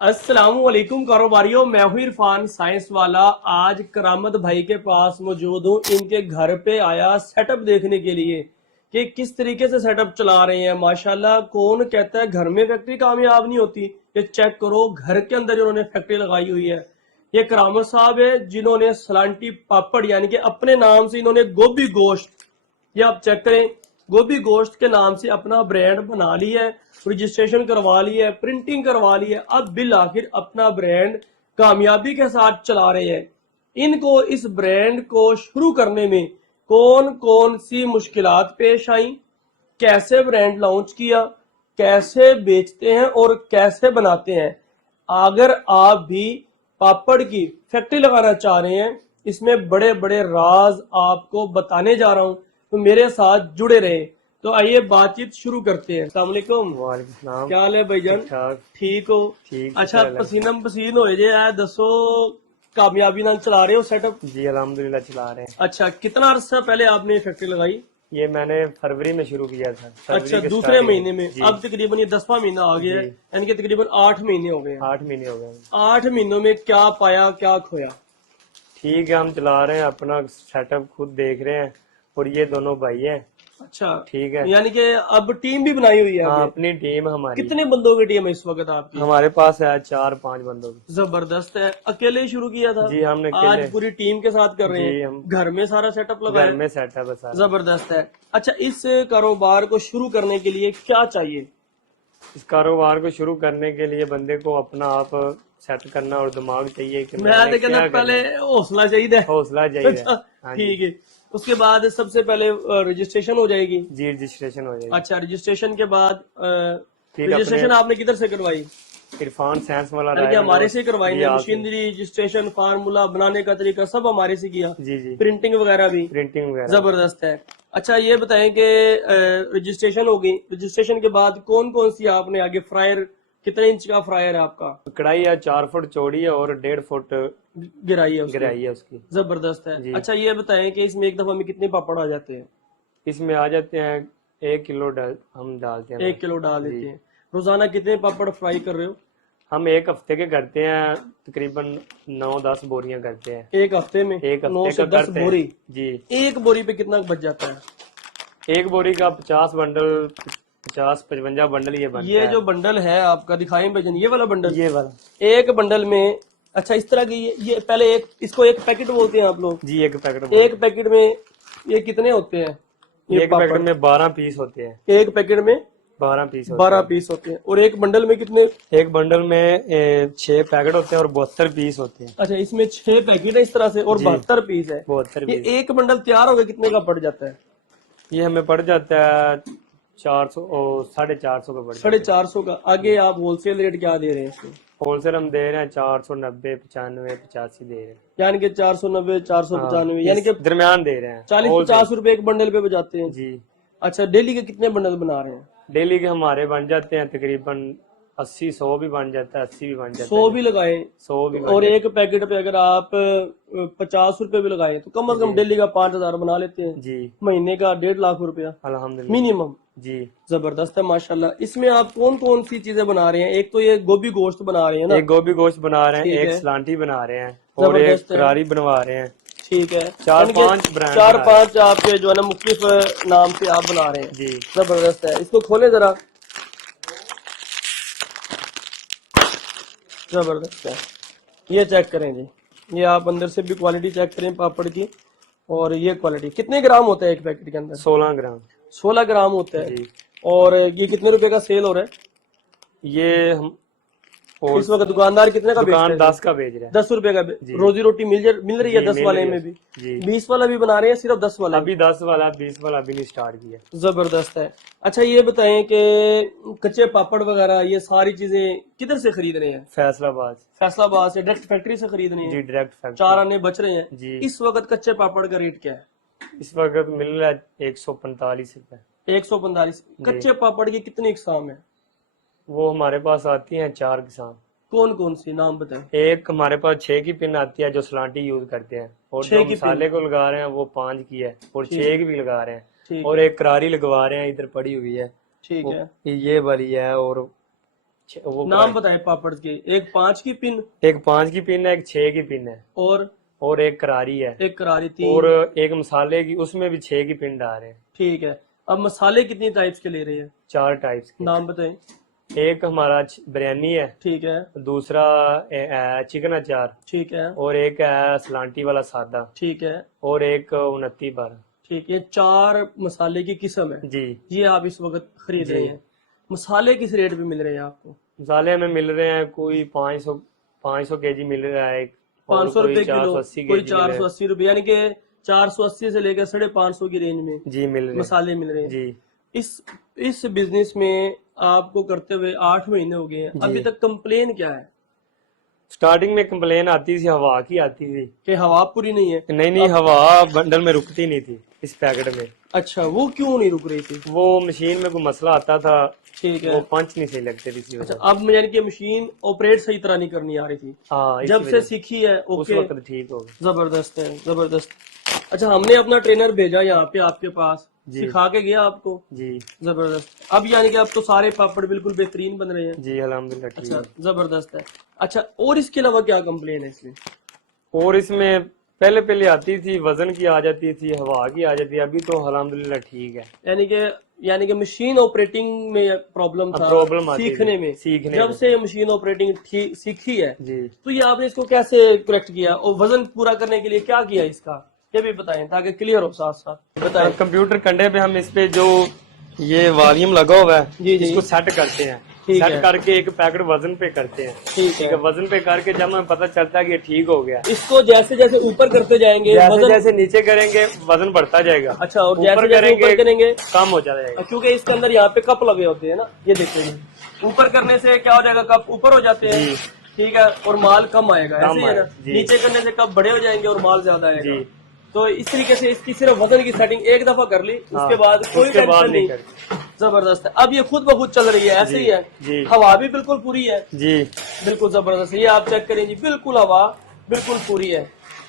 अस्सलाम वालेकुम कारोबारियों, मैं हूं इरफान साइंस वाला। आज करामत भाई के पास मौजूद हूं। इनके घर पे आया सेटअप देखने के लिए कि किस तरीके से सेटअप चला रहे हैं। माशाल्लाह, कौन कहता है घर में फैक्ट्री कामयाब नहीं होती। ये चेक करो, घर के अंदर इन्होंने फैक्ट्री लगाई हुई है। ये करामत साहब है जिन्होंने सलांटी पापड़ यानी कि अपने नाम से इन्होंने गोभी गोश्त, ये आप चेक करें, गोभी गोश्त के नाम से अपना ब्रांड बना लिया है, रजिस्ट्रेशन करवा लिया है, प्रिंटिंग करवा ली है। अब बिल आखिर अपना ब्रांड कामयाबी के साथ चला रहे हैं। इनको इस ब्रांड को शुरू करने में कौन कौन सी मुश्किलात पेश आई, कैसे ब्रांड लॉन्च किया, कैसे बेचते हैं और कैसे बनाते हैं। अगर आप भी पापड़ की फैक्ट्री लगाना चाह रहे हैं, इसमें बड़े बड़े राज आपको बताने जा रहा हूं, तो मेरे साथ जुड़े रहे। तो आइए बातचीत शुरू करते हैं। अस्सलाम वालेकुम। वालेकुम सलाम। क्या हाल है भाईजान? ठीक ठाक। ठीक हो? ठीक अच्छा, शुक्र अल्लाह पसीनम पसीन होए जे है, दसो कामयाबी नाल चला रहे हो सेटअप? का। जी अल्हम्दुलिल्लाह चला रहे हैं। अच्छा, कितना अरसा पहले आपने फैक्ट्री लगाई? ये मैंने फरवरी में शुरू किया था, अच्छा, फरवरी के दूसरे स्टार्टिंग महीने में। जी अब तकरीबन ये 10वां महीना आ गया है, जी। यानी कि तकरीबन 8 महीने हो गए हैं। 8 महीने हो गए हैं। 8 महीनों में क्या पाया, क्या खोया? ठीक है, हम चला रहे हैं, अपना सेटअप खुद देख रहे हैं। और ये दोनों भाई हैं। अच्छा, ठीक है। यानी कि अब टीम भी बनाई हुई है हाँ, आगे? अपनी टीम हमारी। कितने बंदों की टीम है इस वक्त आपकी? हमारे पास है 4-5 बंदों की। जबरदस्त है। अकेले ही शुरू किया था? जी हमने आज अकेले। पूरी टीम के साथ कर रहे जी हैं? हम घर में सारा सेटअप घर लगाया? में सेटअप है सारा। जबरदस्त है। अच्छा, इस कारोबार को शुरू करने के लिए क्या चाहिए? इस कारोबार को शुरू करने के लिए बंदे को अपना आप सेट करना और दिमाग चाहिए कि मैं मैंने तो कहना क्या करना पहले है। हौसला चाहिए। हौसला चाहिए। अच्छा, हाँ जी। ठीक है। उसके बाद सबसे पहले रजिस्ट्रेशन हो जाएगी? जी रजिस्ट्रेशन हो जाएगी। अच्छा, रजिस्ट्रेशन के बाद ठीक है, अपने रजिस्ट्रेशन आपने किधर से करवाई? इरफान साइंस वाला यानी कि हमारे रायगढ़। से करवाई जी है? आपसे। मशीनरी, रजिस्ट्रेशन, फार्मूला बनाने का तरीका सब हमारे से किया, जी जी। प्रिंटिंग वगैरह भी? प्रिंटिंग वगैरह। जबरदस्त है। अच्छा, ये बताएं कि रजिस्ट्रेशन हो गई, रजिस्ट्रेशन के बाद कौन कौन सी आपने आगे फ्रायर, कितने इंच का फ्रायर है आपका? कढ़ाई है 4 फुट चौड़ी है और 1.5 फुट गिराई है उसकी? गहराई है उसकी। जबरदस्त है। जी। अच्छा, ये बताएं कि इसमें एक दफा में कितने पापड़ आ जाते हैं? इसमें आ जाते हैं 1 किलो हम डालते हैं 1 किलो डाल जी। देते हैं। रोजाना कितने पापड़ फ्राई कर रहे हो? हम एक हफ्ते के करते हैं, तकरीबन 9-10 बोरियां करते हैं। एक हफ्ते में एक 9 हफ्ते से का 10 करते हैं बोरी? जी। एक बोरी पे कितना बच जाता है? एक बोरी का 50 बंडल, 50-55 बंडल ये बनता ये है। जो बंडल है आपका, दिखाएं भजन, ये वाला बंडल? ये वाला एक बंडल में, अच्छा इस तरह की ये पहले एक, इसको एक पैकेट बोलते हैं आप लोग? जी। एक पैकेट एक पैकेट में ये कितने होते हैं ये एक पैकेट पापड़? में 12 पीस होते हैं। एक पैकेट में 12 पीस होते 12 हैं। पीस होते हैं। और एक बंडल में कितने? एक बंडल में 6 पैकेट होते हैं और 72 पीस होते हैं। अच्छा, इसमें 6 पैकेट है इस तरह से और जी। 72 पीस है। 72 ये पीस। एक बंडल तैयार हो गया कितने का पड़ जाता है? ये हमें पड़ जाता है 400 और 450 का पड़ जाता है। 450 का। आगे आप होलसेल रेट क्या दे रहे हैं इसमें? होलसेल हम दे रहे हैं 490, 95, 85 दे रहे हैं। यानी कि 490, 495, यानी कि दरमियान दे रहे हैं। 40-50 रुपए एक बंडल पे बजाते हैं? जी। अच्छा, डेली के कितने बंडल बना रहे हैं? डेली के हमारे बन जाते हैं तकरीबन 80-100 भी बन जाता है, 80 भी बन जाता 100 है, भी लगाए 100 भी बन और जाता एक पैकेट पे अगर आप 50 रुपए भी लगाए तो कम से कम डेली का 5,000 बना लेते हैं। है। जी महीने का 1.5 लाख रुपया अल्हम्दुलिल्लाह। मिनिमम। जी। जबरदस्त है माशाल्लाह। इसमें आप कौन कौन सी चीजें बना रहे हैं? एक तो ये गोभी गोश्त बना रहे हैं ना? एक गोभी गोश्त बना रहे हैं, ठीक एक है। सलांटी बना रहे हैं और एक जबरदस्त है। करारी बनवा रहे हैं। ठीक है। 4-5 ब्रांड 4-5 आपके जो है ना मुख्तलिफ नाम से आप बना रहे हैं। जी। जबरदस्त है। इसको खोले जरा। जबरदस्त है। ये चेक करें जी, ये आप अंदर से भी क्वालिटी चेक करें पापड़ की। और ये क्वालिटी कितने ग्राम होता है एक पैकेट के अंदर? 16 ग्राम। 16 ग्राम होता है। जी। और ये कितने रुपए का सेल हो रहा है ये हम और इस वक्त? दुकानदार कितने का बेचता दुकान है? 10 का बेच रहा है। 10 रुपए का। जी। रोजी रोटी मिल रही है जी 10 मिल वाले रही है। में भी? जी 20 वाला भी बना रहे हैं, सिर्फ 10 वाला? अभी 10 वाला 20 वाला अभी नहीं स्टार्ट किया। जबरदस्त है। अच्छा, ये बताएं कि कच्चे पापड़ वगैरह ये सारी चीजें किधर से खरीद रहे हैं? फैसलाबाद। फैसलाबाद से डायरेक्ट फैक्ट्री से खरीद रहे जी हैं? Direct 4 factory. आने बच रहे हैं। जी। इस वक्त कच्चे पापड़ का रेट क्या है? इस वक्त मिल रहा है 145 रुपए। 145। कच्चे पापड़ की कितनी इकसाम है? वो हमारे पास आती हैं 4 किस्म। कौन कौन सी नाम बताएं? एक हमारे पास 6 की पिन आती है जो सलांटी यूज करते हैं, और 6 जो की मसाले को लगा रहे हैं वो 5 की है और ठीक 6 की भी लगा रहे हैं। ठीक और है। एक करारी लगवा रहे हैं, इधर पड़ी हुई है ठीक वो, है। ये वाली है। और वो नाम बताएं पापड़ के। एक 5 की पिन एक 5 की पिन है, एक 6 की पिन है, और एक करारी है, एक करारी, और 3। एक मसाले की, उसमें भी 6 की पिन डाल रहे हैं। ठीक है। अब मसाले कितनी टाइप्स के ले रहे हैं? 4 टाइप्स के। नाम बताएं। एक हमारा बिरयानी है, ठीक है। दूसरा चिकन अचार, ठीक है। और एक है सलांटी वाला सादा, ठीक है। और एक 29 बार। ठीक है, 4 मसाले की किस्म है। जी ये आप इस वक्त खरीद जी। रहे हैं। मसाले किस रेट पे मिल रहे हैं आपको? मसाले हमें मिल रहे हैं, कोई 500 केजी मिल रहा है, और 500 कोई रुपए किलो, 480 कोई केजी मिल रहा है। 480 रुपए, यानी कि 480 से लेकर 550 की रेंज में जी मिल रहे हैं। मसाले मिल रहे हैं। जी इस बिजनेस में आपको करते हुए 8 महीने हो गए हैं, जी। अभी तक कंप्लेन क्या है? स्टार्टिंग में कंप्लेन आती थी, हवा की आती थी। कि हवा पूरी नहीं है? नहीं, अब हवा बंडल में रुकती नहीं थी इस पैकेट में। अच्छा, वो क्यों नहीं रुक रही थी? वो मशीन में कोई मसला आता था, ठीक वो है। पंच नहीं सही लगते थे इसी अच्छा, वजह से। अब यानी कि मशीन ऑपरेट सही तरह नहीं करनी आ रही थी। हाँ, इसी जब से वजह से सीखी है, उस ओके, वक्त ठीक हो गया। जबरदस्त है, जबरदस्त। अच्छा, हमने अपना ट्रेनर भेजा यहाँ पे आपके पास, जी सिखा के गया आपको। जी जबरदस्त। अब यानी कि अब तो सारे पापड़ बिल्कुल बेहतरीन बन रहे हैं। जी, अल्हम्दुलिल्लाह ठीक अच्छा, है। जबरदस्त है। अच्छा, और इसके अलावा क्या कंप्लेन है इसमें? और इसमें पहले आती थी, वजन की आ जाती थी, हवा की आ जाती है, अभी तो अल्हम्दुलिल्लाह ठीक है। यानी कि मशीन ऑपरेटिंग में प्रॉब्लम था, प्रॉब्लम आती थी सीखने में। सीखने जब में। से मशीन ऑपरेटिंग ठीक सीखी है, जी तो ये आपने इसको कैसे करेक्ट किया, और वजन पूरा करने के लिए क्या किया इसका, ये भी बताएं ताकि क्लियर हो साथ साथ। बताएं। कंप्यूटर कंडे पे हम इस पे जो ये वॉल्यूम लगा हुआ है, जी जी। इसको सेट करते हैं। ठीक सेट है। करके एक पैकेट वजन पे करते हैं। ठीक ठीक है। है, वजन पे करके जब हमें पता चलता है कि ये ठीक हो गया, इसको जैसे जैसे ऊपर करते जाएंगे जैसे वजन। जैसे नीचे करेंगे वजन बढ़ता जाएगा। अच्छा, और ऊपर जैसे जैसे ऊपर करेंगे कम हो जाएगा। क्योंकि इसके अंदर यहाँ पे कप लगे होते हैं ना, ये देखिए, ऊपर करने से क्या हो जाएगा, कप ऊपर हो जाते हैं। जी ठीक है, और माल कम आएगा, कम ऐसे ही है ना। आएगा, जी। नीचे करने से कप बड़े हो जाएंगे और माल ज्यादा आएगा। जी तो इस तरीके से इसकी सिर्फ वजन की सेटिंग एक दफा कर ली, उसके बाद कोई उसके बाद टेंशन नहीं। करते। जबरदस्त है। अब ये खुद ब खुद चल रही है, ऐसे जी ही है। जी हवा भी बिल्कुल पूरी है, जी बिल्कुल जबरदस्त है। ये आप चेक करें जी, बिल्कुल हवा बिल्कुल पूरी है।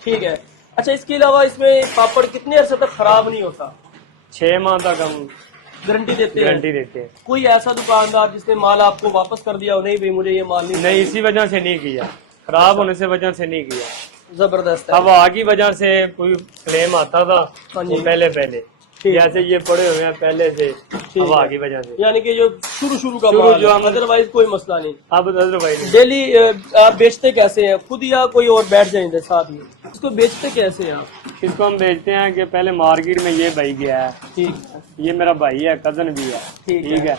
ठीक है। अच्छा, इसके अलावा इसमें पापड़ कितने अरसे तक खराब नहीं होता? 6 माह तक हम गारंटी देते हैं? गारंटी देते हैं। कोई ऐसा दुकानदार जिसने माल आपको वापस कर दिया हो, नहीं भाई मुझे ये माल नहीं नहीं, इसी वजह से नहीं किया, खराब होने से वजह से नहीं किया। जबरदस्त है। हवा की वजह से कोई क्लेम आता था, हाँ जी। वो पहले ठीक है। जैसे ये पड़े हुए हैं पहले से, हवा है। की वजह से। यानी कि जो शुरू का शुरू माल जो है, हम- अदरवाइज कोई मसला नहीं। अब अदरवाइज डेली आप बेचते कैसे हैं, खुद या कोई और बैठ जाएंगे साथ में? इसको बेचते कैसे हैं आप? इसको हम बेचते हैं कि पहले मार्केट में ये भाई गया है, ठीक है। ये मेरा भाई है, कजन भी है, ठीक है,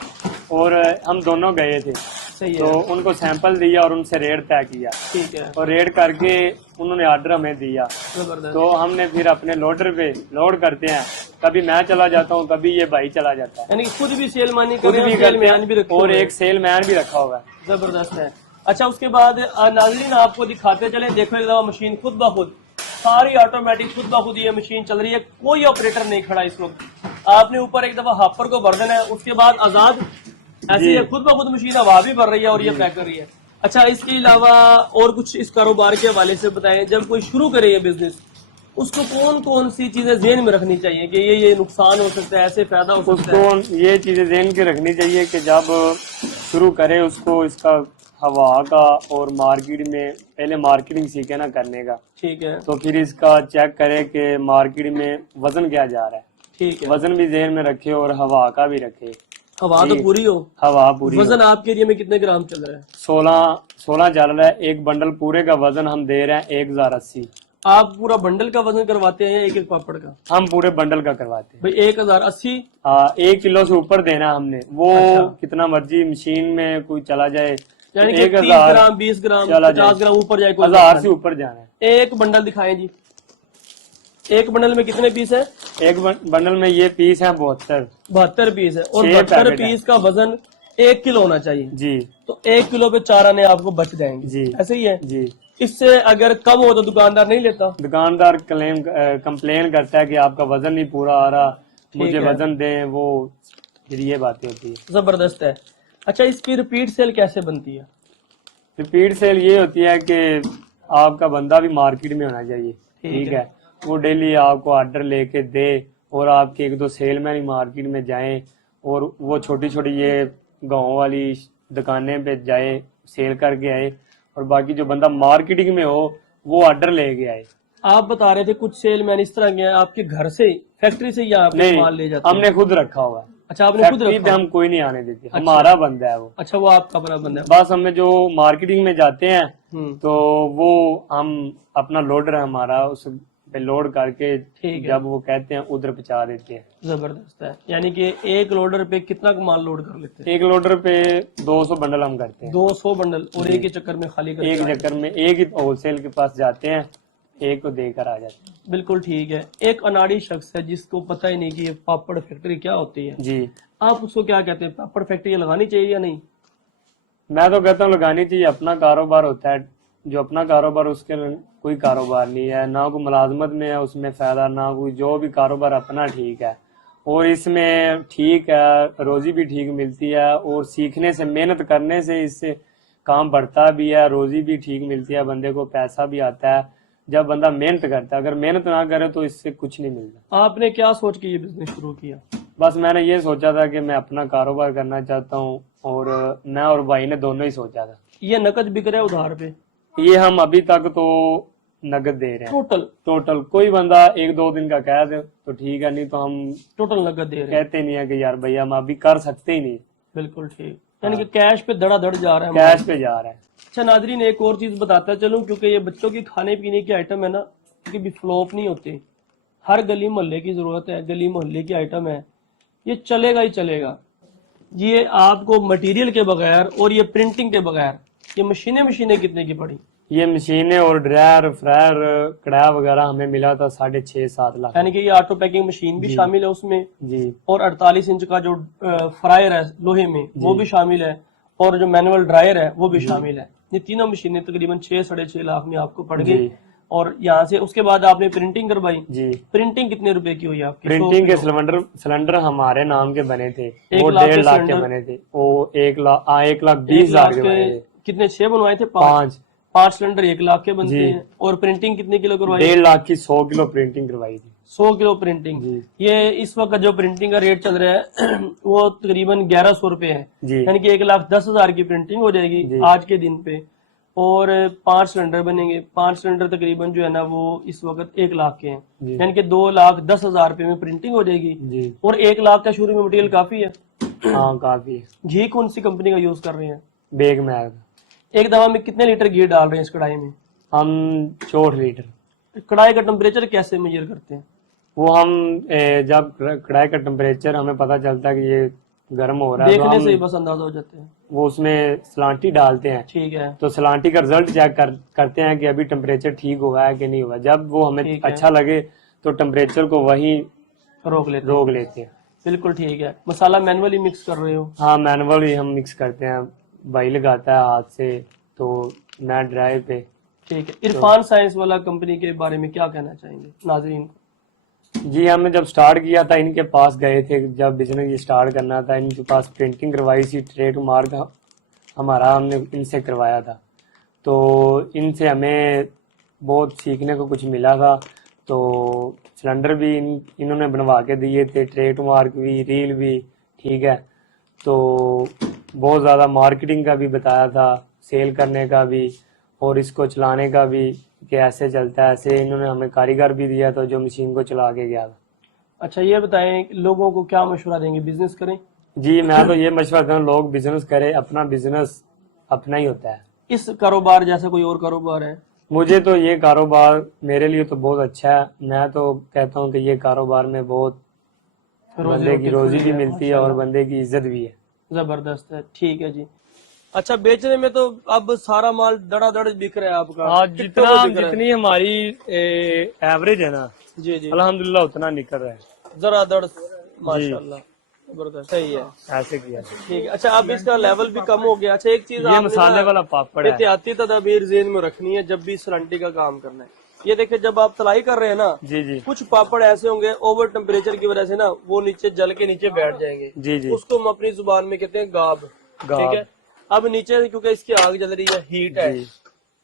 और हम दोनों गए थे, सही तो है। उनको सैंपल दिया और उनसे रेट तय किया, ठीक है। और रेट करके उन्होंने ऑर्डर हमें दिया, जबरदस्त। तो हमने फिर अपने लोडर पे लोड करते हैं। कभी मैं चला जाता हूँ, कभी ये भाई चला जाता है, यानी कि खुद भी सेल मानी खुद कर रहे भी हैं, करते सेलमैन भी हैं, रखे और हुए हैं। एक सेल मैन भी रखा हुआ है। जबरदस्त है। अच्छा, उसके बाद नाज़रीन आपको दिखाते चले, देखो एक दफा मशीन खुद ब खुद सारी ऑटोमेटिक खुद ब खुद ये मशीन चल रही है, कोई ऑपरेटर नहीं खड़ा इस वक्त। आपने ऊपर एक दफा हापर को भर देना है, उसके बाद आजाद ऐसे जी। ही खुद ब खुद मशीन हवा भी भर रही है और ये पैक कर रही है। अच्छा, इसके अलावा और कुछ इस कारोबार के हवाले से बताएं, जब कोई शुरू करे ये बिजनेस, उसको कौन कौन सी चीजें ज़हन में रखनी चाहिए कि ये नुकसान हो सकता है, ऐसे फायदा हो सकता है? उसको ये चीजें ध्यान के रखनी चाहिए कि जब शुरू करे उसको इसका हवा का और मार्केट में पहले मार्केटिंग सीखे ना करने का, ठीक है। तो फिर इसका चेक करे कि मार्केट में वजन क्या जा रहा है, ठीक है। वजन भी ध्यान में रखे और हवा का भी रखे। हवा तो जी। पूरी हो। हवा पूरी वजन आपके एरिया में कितने ग्राम चल रहा है? 16 चल रहा है। एक बंडल पूरे का वजन हम दे रहे हैं 1080। आप पूरा बंडल का वजन करवाते हैं या एक एक पापड़ का? हम पूरे बंडल का करवाते हैं। भाई 1080। 1 किलो से ऊपर देना हमने, वो अच्छा। कितना मर्जी मशीन में कोई चला जाए, यानी कि 30 1000 ग्राम 20 ग्राम चला 50 ग्राम ऊपर जाए, कोई 1000 मसला से ऊपर जाना है। नहीं। एक बंडल दिखाएं जी, एक बंडल में कितने पीस है? एक बंडल में ये पीस है 72 72 पीस है, और 6 72 पैकेट है। पीस का वजन 1 किलो होना चाहिए। जी तो 1 किलो पे 4 आने आपको बच जाएंगे। जी। ऐसे ही है। जी। इससे अगर कम हो तो दुकानदार नहीं लेता। दुकानदार कंप्लेन करता है कि आपका वजन नहीं पूरा आ रहा, मुझे है। वजन दें, वो फिर ये बातें होती है। जबरदस्त है। अच्छा, इसकी रिपीट सेल कैसे बनती है? रिपीट सेल ये होती है कि आपका बंदा भी मार्केट में होना चाहिए, ठीक है, वो डेली आपको ऑर्डर लेके दे, और आपके 1-2 सेलमैन ही मार्केट में जाएं, और वो छोटी छोटी ये गाँव वाली दुकानें पे जाए, सेल करके आए, और बाकी जो बंदा मार्केटिंग में हो वो ऑर्डर लेके आए। आप बता रहे थे कुछ सेलमैन इस तरह के हैं, आपके घर से फैक्ट्री से या आप नहीं, माल ले जाते हैं? हमने खुद रखा हुआ है। अच्छा, आपने खुद फैक्ट्री रखा पे हुआ? हम कोई नहीं आने देते, हमारा बंदा है वो। अच्छा, वो आपका अपना बंदा है। बस हमें जो मार्केटिंग में जाते हैं हम्म, तो वो हम अपना लोडर है हमारा, उस पे लोड करके ठीक है। जब वो कहते हैं उधर पहुंचा देते हैं। जबरदस्त है। यानी कि एक लोडर पे कितना माल लोड कर लेते हैं? एक लोडर पे 200 बंडल हम करते हैं, 200 बंडल, और एक ही चक्कर में खाली करके एक आए। चक्कर में। एक ही होलसेल के पास जाते हैं, एक को देकर आ जाते बिल्कुल ठीक है। एक अनाड़ी शख्स है जिसको पता ही नहीं कि ये पापड़ फैक्ट्री क्या होती है, हैं। जी, आप उसको क्या कहते हैं? पापड़ फैक्ट्री लगानी चाहिए या नहीं? मैं तो कहता हूँ लगानी चाहिए, अपना कारोबार होता है। जो अपना कारोबार, उसके कोई कारोबार नहीं है, ना कोई मुलाजमत में है उसमें फायदा, ना कोई, जो भी कारोबार अपना ठीक है। और इसमें ठीक है, रोजी भी ठीक मिलती है, और सीखने से, मेहनत करने से इससे काम बढ़ता भी है, रोजी भी ठीक मिलती है, बंदे को पैसा भी आता है जब बंदा मेहनत करता है। अगर मेहनत ना करे तो इससे कुछ नहीं मिलता। आपने क्या सोच के ये बिजनेस शुरू किया? बस मैंने ये सोचा था कि मैं अपना कारोबार करना चाहता हूँ, और मैं और भाई ने दोनों ही सोचा था। ये नकद बिक रहा है उधार पे? ये हम अभी तक तो नगद दे रहे हैं टोटल? टोटल। कोई बंदा 1-2 दिन का कह दे तो ठीक है, नहीं तो हम टोटल नकद दे रहे हैं? कहते नहीं है कि यार भैया हम अभी कर सकते ही नहीं, बिल्कुल ठीक। यानी कि कैश पे धड़ाधड़ जा रहा है कैश माल। पे जा रहा है। अच्छा नाजरीन, एक और चीज बताता चलूं, क्योंकि ये बच्चों की खाने पीने की आइटम है ना, क्योंकि भी फ्लॉप नहीं होते। हर गली मोहल्ले की जरूरत है, गली मोहल्ले की आइटम है, ये चलेगा ही चलेगा। ये आपको मटेरियल के बगैर और ये प्रिंटिंग के बगैर, ये मशीनें कितने की पड़ी? ये मशीनें और ड्रायर, फ्रायर, कढ़ाई वगैरह हमें मिला था 6.5-7 लाख। यानी कि ये ऑटो पैकिंग मशीन भी जी। शामिल है उसमें, जी और 48 इंच का जो फ्रायर है लोहे में वो भी शामिल है, और जो मैनुअल ड्रायर है वो भी शामिल है। ये तीनों मशीनें तकरीबन 6-6.5 लाख में आपको पड़ गई। जी और यहाँ से उसके बाद आपने प्रिंटिंग करवाई। जी। प्रिंटिंग कितने रुपए की हुई आपकी? प्रिंटिंग के सिलेंडर हमारे नाम के बने थे, वो 1 लाख 1.5 के लाख के सिलेंडर? बने थे। वो 1,20,000 के बने थे। कितने 6 बनवाए थे? 5 5 सिलेंडर 1 लाख के बनते जी। हैं। और प्रिंटिंग कितने किलो करवाई? 1.5 लाख की 100 किलो प्रिंटिंग करवाई थी। 100 किलो प्रिंटिंग। जी ये इस वक्त जो प्रिंटिंग का रेट चल रहा है वो तकरीबन 1100 रुपए है। जी यानी कि 1,10,000 की प्रिंटिंग हो जाएगी जी। आज के दिन पे, और 5 सिलेंडर बनेंगे। 5 सिलेंडर तकरीबन जो है ना वो इस वक्त 1 लाख के हैं, जी यानी कि 2,10,000 रुपए में प्रिंटिंग हो जाएगी। जी। और 1 लाख का शुरू में मटेरियल काफी है। हाँ काफी है। घी कौन सी कंपनी का यूज कर रहे हैं? बेग मैग एक दवा में कितने लीटर घी डाल रहे हैं इस कढ़ाई में? हम 4 लीटर। कढ़ाई का टेम्परेचर कैसे मेजर करते हैं? वो हम जब कढ़ाई का टेम्परेचर हमें पता चलता है कि ये गर्म हो रहा है, तो देखने से ही हम बस अंदाजा हो जाते हैं। वो उसमें सलांटी डालते हैं। ठीक है। तो सलांटी का रिजल्ट चेक करते हैं कि अभी टेम्परेचर ठीक हुआ है कि नहीं हुआ। जब वो हमें ठीक है। अच्छा लगे तो टेम्परेचर को वहीं रोक लेते हैं। हैं। बिल्कुल ठीक है। मसाला मैनुअली मिक्स कर रहे हो? हाँ मैनुअल ही हम मिक्स करते हैं, भाई लगाता है हाथ से, तो मैं ड्राई पे। ठीक है। इरफान साइंस वाला कंपनी के बारे में क्या कहना चाहेंगे नाजरीन को? जी हमने जब स्टार्ट किया था इनके पास गए थे, जब बिजनेस ये स्टार्ट करना था इनके पास प्रिंटिंग करवाई थी, ट्रेड मार्क हमारा हमने इनसे करवाया था। तो इनसे हमें बहुत सीखने को कुछ मिला था। तो सिलेंडर भी इन्होंने बनवा के दिए थे, ट्रेड मार्क भी, रील भी, ठीक है। तो बहुत ज़्यादा मार्केटिंग का भी बताया था, सेल करने का भी, और इसको चलाने का भी कि ऐसे चलता है। ऐसे इन्होंने हमें कारीगर भी दिया था जो मशीन को चला के गया था। अच्छा ये बताएं, लोगों को क्या मशवरा देंगे? बिजनेस करें? जी मैं तो ये मशवरा दूँ, लोग बिजनेस करें, अपना बिजनेस अपना ही होता है। इस कारोबार जैसा कोई और कारोबार है? मुझे तो ये कारोबार मेरे लिए तो बहुत अच्छा है। मैं तो कहता हूँ कि ये कारोबार में बहुत बंदे की रोजी भी मिलती है और बंदे की इज्जत भी है। जबरदस्त है। ठीक है जी। अच्छा बेचने में तो अब सारा माल धड़ाधड़ बिक रहा है आपका? हाँ कितने में बिक रहा है? जितनी हमारी एवरेज है ना, जी जी, अल्हम्दुलिल्लाह उतना निकल रहा है। धड़ाधड़ माशाल्लाह, जबरदस्त। सही है। ऐसे किया ठीक है। अच्छा अब इसका लेवल भी कम हो गया। अच्छा एक चीज ये मसाले वाला पापड़ है। एहतियाती तदाबीर ज़हन में रखनी है जब भी सलांटी का काम करना है। ये देखिए जब आप तलाई कर रहे हैं ना, जी जी कुछ पापड़ ऐसे होंगे ओवर टेम्परेचर की वजह से ना वो नीचे जल के नीचे बैठ जाएंगे। जी जी उसको हम अपनी जुबान में कहते हैं गाब। ठीक है। अब नीचे क्योंकि इसकी आग जल रही है, हीट है, जी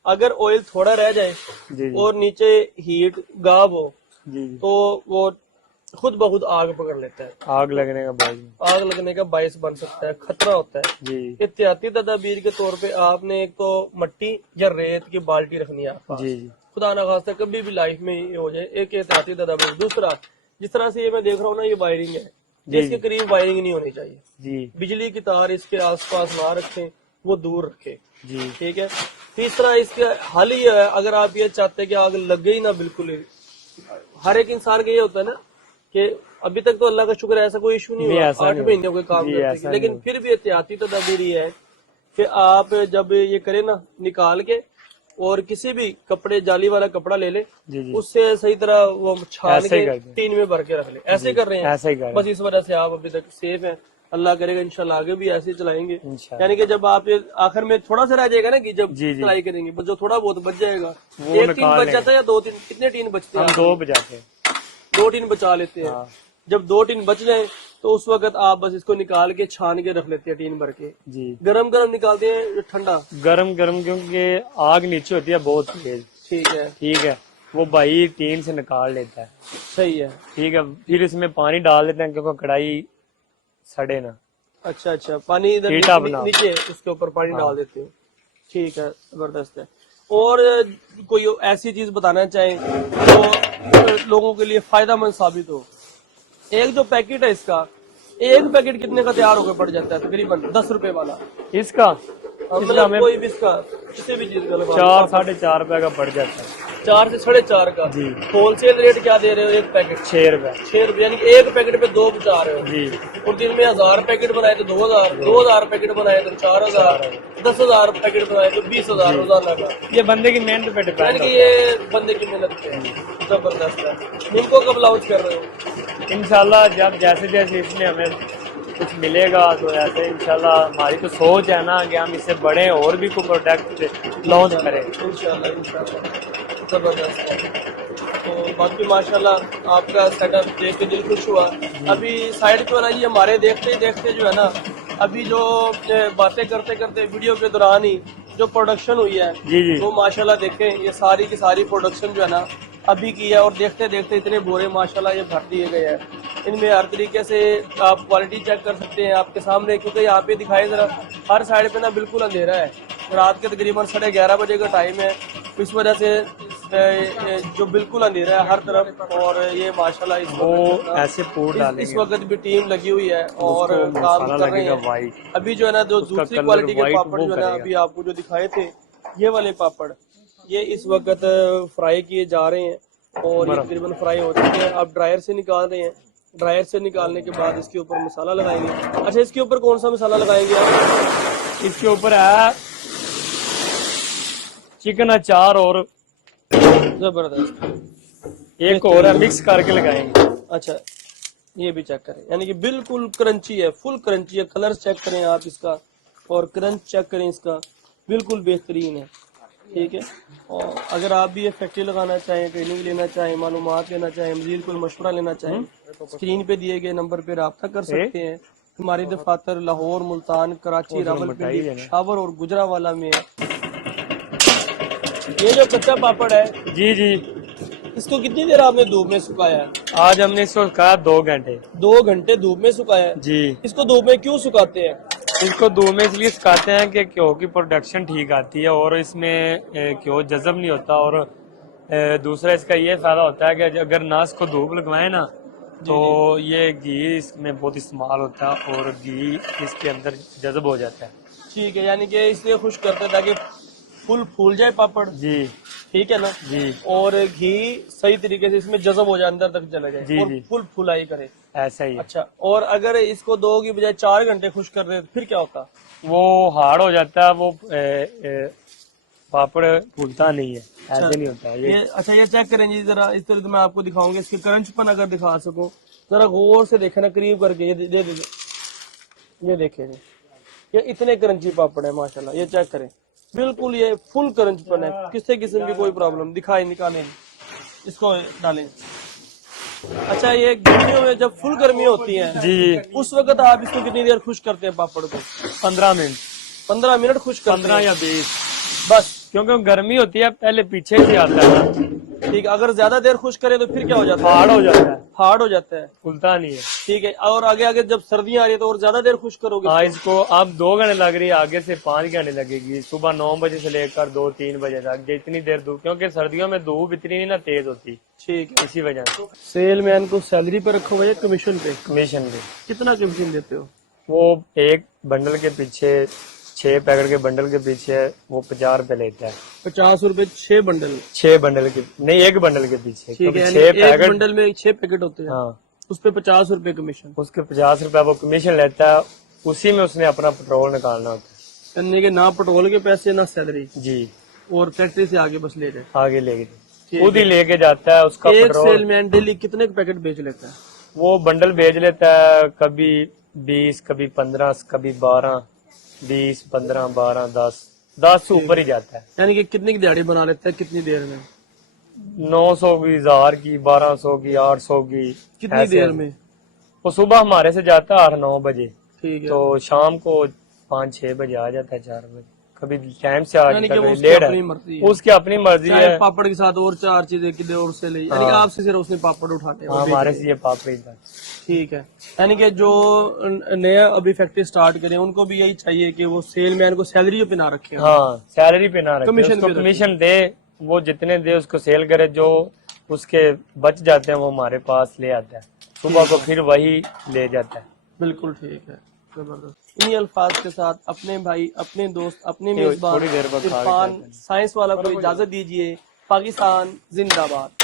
अगर ऑयल थोड़ा रह जाए जी और नीचे हीट गाब हो जी तो वो खुद ब खुद आग पकड़ लेता है, आग लगने का बायस। आग लगने का बायस बन सकता है, खतरा होता है। जी एहतियाती तदाबीर के तौर पे आपने एक तो मट्टी या रेत की बाल्टी रखनी है आपके पास। जी जी खुदा ना खास्ता कभी भी लाइफ में ये हो जाए, एक एहतियाती तदाबीर। दूसरा, जिस तरह से ये मैं देख रहा हूँ ना, ये वायरिंग है, जी इसके करीब वायरिंग नहीं होनी चाहिए। जी बिजली की तार इसके आसपास ना रखें, वो दूर रखें, जी ठीक है। तीसरा, इसका हल ये है, अगर आप ये चाहते हैं कि आग लगे ही ना बिल्कुल ही, हर एक इंसान का ये होता है ना कि अभी तक तो अल्लाह का शुक्र है ऐसा कोई इशू नहीं नहीं, हुआ, ऐसा 8 नहीं महीने कोई काम जी, करते ऐसा हैं, लेकिन नहीं फिर भी एहतियाती तदाबीर ये है कि आप जब ये करें ना, निकाल के और किसी भी कपड़े, जाली वाला कपड़ा ले ले, जी जी उससे सही तरह वो छान ऐसे ही के कर दें। टीन में भर के रख ले। ऐसे कर रहे हैं, ऐसा ही करें बस इस वजह से आप अभी तक सेफ हैं। अल्लाह करेगा इंशाल्लाह आगे भी ऐसे ही चलाएंगे। इंशाल्लाह। यानी कि जब आप ये आखिर में थोड़ा सा रह जाएगा ना कि जब जी जी चलाई करेंगे, बस जो थोड़ा बहुत बच जाएगा, वो एक टीन निकाल बच लेंगे। जाता है या 2-3, कितने टीन बचते हैं? हम 2 बजाते हैं। 2 टीन बचा लेते हैं। हाँ जब 2 टीन बच जाए तो उस वक्त आप बस इसको निकाल के छान के रख लेते हैं टीन भर के। जी गरम गरम निकालते हैं या ठंडा? गरम गरम, क्योंकि आग नीचे होती है बहुत तेज। ठीक है, ठीक है, वो भाई टीन से निकाल लेता है। सही है। ठीक है, फिर इसमें पानी डाल देते हैं क्योंकि कढ़ाई सड़े ना। अच्छा अच्छा, पानी इधर हीटा बना। नीचे उसके ऊपर पानी हाँ। डाल देते हो। ठीक है, जबरदस्त है। और कोई ऐसी चीज बताना चाहें जो लोगों के लिए फायदेमंद साबित हो? एक जो पैकेट है इसका, एक पैकेट कितने का तैयार होकर पड़ जाता है? तकरीबन 10 रुपए वाला। इसका मतलब हमें कोई भी इसका, किसी भी चीज का लगा लो। 4-4.5 रुपए का पड़ जाता है। 4 से 4.5 का। जी होलसेल रेट क्या दे रहे हो एक पैकेट? 6 रुपए। 6 रुपए, यानी कि एक पैकेट पे 2 बचा रहे हो। जी और दिन में 1000 पैकेट बनाए तो 2000, 2000 पैकेट बनाए तो 4000, 10,000 पैकेट बनाए तो 20,000 रोजाना का। ये बंदे की मेहनत पे यानी डिपेंड कि होता ये बंदे की मेहनत पे है। जबरदस्त है। इनको कब लॉन्च कर रहे हो? है। इंशाल्लाह जब जैसे जैसे इसमें हमें कुछ मिलेगा तो ऐसे इंशाल्लाह हमारी तो सोच है ना कि हम इससे बड़े और भी कोई प्रोडक्ट लॉन्च करें। इंशाल्लाह इंशाल्लाह, जबरदस्त है। तो बाकी माशाल्लाह आपका सेटअप देख के दिल खुश हुआ। अभी साइड पे बनाइए, हमारे देखते ही देखते जो है ना, अभी जो बातें करते करते वीडियो के दौरान ही जो प्रोडक्शन हुई है, जी जी वो माशाल्लाह देखें, ये सारी की सारी प्रोडक्शन जो है ना अभी की है। और देखते देखते इतने बोरे माशाल्लाह ये भर दिए गए हैं। इनमें हर तरीके से आप क्वालिटी चेक कर सकते हैं आपके सामने, क्योंकि यहाँ पे दिखाई जरा, हर साइड पे ना बिल्कुल अंधेरा है। रात के तकरीबन 11:30 बजे का टाइम है, इस वजह से जो बिल्कुल अंधेरा है हर तरफ। और ये माशाल्लाह इस वो वक्त ऐसे पूर डालेंगे। इस वक्त भी टीम लगी हुई है और उसको काम मसाला कर रहे लगेगा हैं। वाइट। अभी जो है ना, जो उसका दूसरी कलर क्वालिटी के white पापड़ वो जो है ना, करेगा। अभी आपको जो दिखाए थे ये वाले पापड़, ये इस वक्त फ्राई किए जा रहे हैं और ये तकरीबन फ्राई हो चुके हैं। आप ड्रायर से निकाल रहे हैं। ड्रायर से निकालने के बाद इसके ऊपर मसाला लगाएंगे। अच्छा, इसके ऊपर कौन सा मसाला लगाएंगे आप? इसके ऊपर है चिकन अचार और जबरदस्त। एक और है, मिक्स करके लगाएंगे। अच्छा, ये भी चेक करें, यानी कि बिल्कुल क्रंची है, फुल क्रंची है। कलर चेक करें आप इसका और क्रंच चेक करें इसका, बिल्कुल बेहतरीन है। ठीक है, और अगर आप भी ये फैक्ट्री लगाना चाहें, ट्रेनिंग लेना चाहें, मालूमात लेना चाहें, मजीद कोई मशवरा लेना चाहें, स्क्रीन पे दिए गए नंबर पे रब्ता कर सकते हैं। हमारी दफातर लाहौर, मुल्तान, कराची, रावलपिंडी, पेशावर और गुजरावाला में है। ये जो कच्चा पापड़ है, जी जी इसको कितनी देर आपने धूप में सुखाया है? आज हमने इसको कहा 2 घंटे। 2 घंटे धूप में सुखाया है। जी इसको धूप में क्यों सुखाते हैं? इसको धूप में इसलिए सुखाते हैं कि घ्यो की प्रोडक्शन ठीक आती है और इसमें घ्यो जज़ब नहीं होता। और दूसरा इसका ये फायदा होता है कि अगर ना इसको धूप लगवाए ना तो ये घी इसमें बहुत इस्तेमाल होता है और घी इसके अंदर जज़ब हो जाता है। ठीक है, यानी कि इसलिए खुश करते हैं ताकि फूल जाए पापड़। जी ठीक है ना जी और घी सही तरीके से इसमें जज़ब हो जाए, अंदर तक चला जाए जी, और जी। फुलाई करे। ऐसा ही है। अच्छा, और अगर इसको 2 की बजाय 4 घंटे खुश कर दे फिर क्या होता? वो हार्ड हो जाता है, वो पापड़ फूलता नहीं है, ऐसे नहीं होता है ये। अच्छा, ये चेक करें जी जरा, इस तरह से मैं आपको दिखाऊंगा। इसके क्रंचपन अगर दिखा सकूं, जरा गौर से देखें ना, करीब करके। ये देखें, ये इतने क्रंची पापड़ है माशाल्लाह। ये चेक करें, बिल्कुल ये फुल क्रंचपन है, किसी किस्म की कोई प्रॉब्लम दिखाई निकालें, इसको डालें। अच्छा, ये गर्मियों में जब फुल गर्मी होती है जी जी उस वक्त आप इसको कितनी देर खुश करते हैं पापड़ को? 15 मिनट। 15 मिनट खुश करते 15 हैं या 20, बस। क्योंकि गर्मी होती है, पहले पीछे से आता है। ٹھیک ہے. اگر زیادہ دیر خشک کریں تو پھر کیا ہو جاتا ہے؟ ہارڈ ہو جاتا ہے, ہارڈ ہو جاتا ہے. کھلتا نہیں ہے. ٹھیک ہے. اور آگے آگے جب سردیاں آ رہی ہے تو اور زیادہ دیر خشک کرو گے؟ ہاں, اس کو اب 2 گھنٹے لگ رہی ہے, آگے سے 5 گھنٹے لگے گی, صبح 9 بجے سے لے کر 2-3 بجے تک, جتنی دیر دھوپ, کیونکہ سردیوں میں دھوپ اتنی نہیں نا تیز ہوتی, ٹھیک ہے. اسی وجہ سے. سیل مین کو سیلری پہ رکھا ہوا ہے یا کمیشن پہ؟ کمیشن بھی, کتنا کمیشن دیتے ہو؟ وہ ایک بنڈل کے پیچھے 6 پیکٹ کے بنڈل کے پیچھے وہ 50 روپے لیتا ہے. 50 روپے 6 بنڈل؟ 6 بنڈل کے نہیں, ایک بنڈل کے پیچھے, ٹھیک ہے. کبھی یعنی 6 ایک پیکٹ. بنڈل میں 6 پیکٹ ہوتے ہیں. ہاں, اس پہ 50 روپے کمیشن. اس کے 50 روپے وہ کمیشن لیتا ہے, اسی میں اس نے اپنا پیٹرول نکالنا ہوتا یعنی کہ نہ پٹرول کے پیسے نہ سیلری, ہے. جی, اور فیکٹری سے آگے بس لے جائے. آگے لے کے ٹھیک خود ہی ہے. لے کے جاتا ہے اس کا ایک پیٹرول. سیل مین ڈیلی کتنے پیکٹ بیچ لیتا ہے؟ وہ بنڈل بھیج لیتا ہے, کبھی 20, کبھی 15, کبھی 12, 20, 15, 12, 10 سے اوپر ہی جاتا ہے. یعنی کہ کتنی کی دیہڑی بنا لیتا ہے کتنی دیر میں؟ 900 کی, 1000 کی, 1200 کی, 800 کی. کتنی ایسے دیر ایسے. میں؟ وہ صبح ہمارے سے جاتا ہے 8-9 بجے, ٹھیک ہے. تو شام کو 5-6 بجے آ جاتا ہے, 4 بجے. کبھی ٹائم سے آ یعنی جاتا کہ ہے, وہ کبھی اس کی لیٹ اپنی ہے, مرضی ہے, اس کی اپنی مرضی چاہے ہے. پاپڑ کے ساتھ اور 4 چیزیں کدھر اور سے لے, یعنی کہ ہاں. آپ سے صرف اس نے پاپڑ اٹھانے ہاں, ہمارے سے یہ پاپڑی تھا. ٹھیک ہے. یعنی کہ جو نیا ابھی فیکٹری سٹارٹ کریں ان کو بھی یہی چاہیے کہ وہ سیل مین کو سیلری پہ نہ رکھے, ہاں, سیلری پہ نہ رکھے, کمیشن اس کو پہ رکھے. کمیشن دے, وہ جتنے دے اس کو سیل کرے, جو اس کے بچ جاتے ہیں وہ ہمارے پاس لے آتا ہے, صبح کو پھر وہی لے جاتا ہے. بالکل ٹھیک ہے, زبردست. انہی الفاظ کے ساتھ اپنے بھائی, اپنے دوست, اپنے میزبان تھوڑی دیر بعد کھا کے عرفان کہتے ہیں. سائنس والا کو اجازت دیجیے. پاکستان زندہ باد.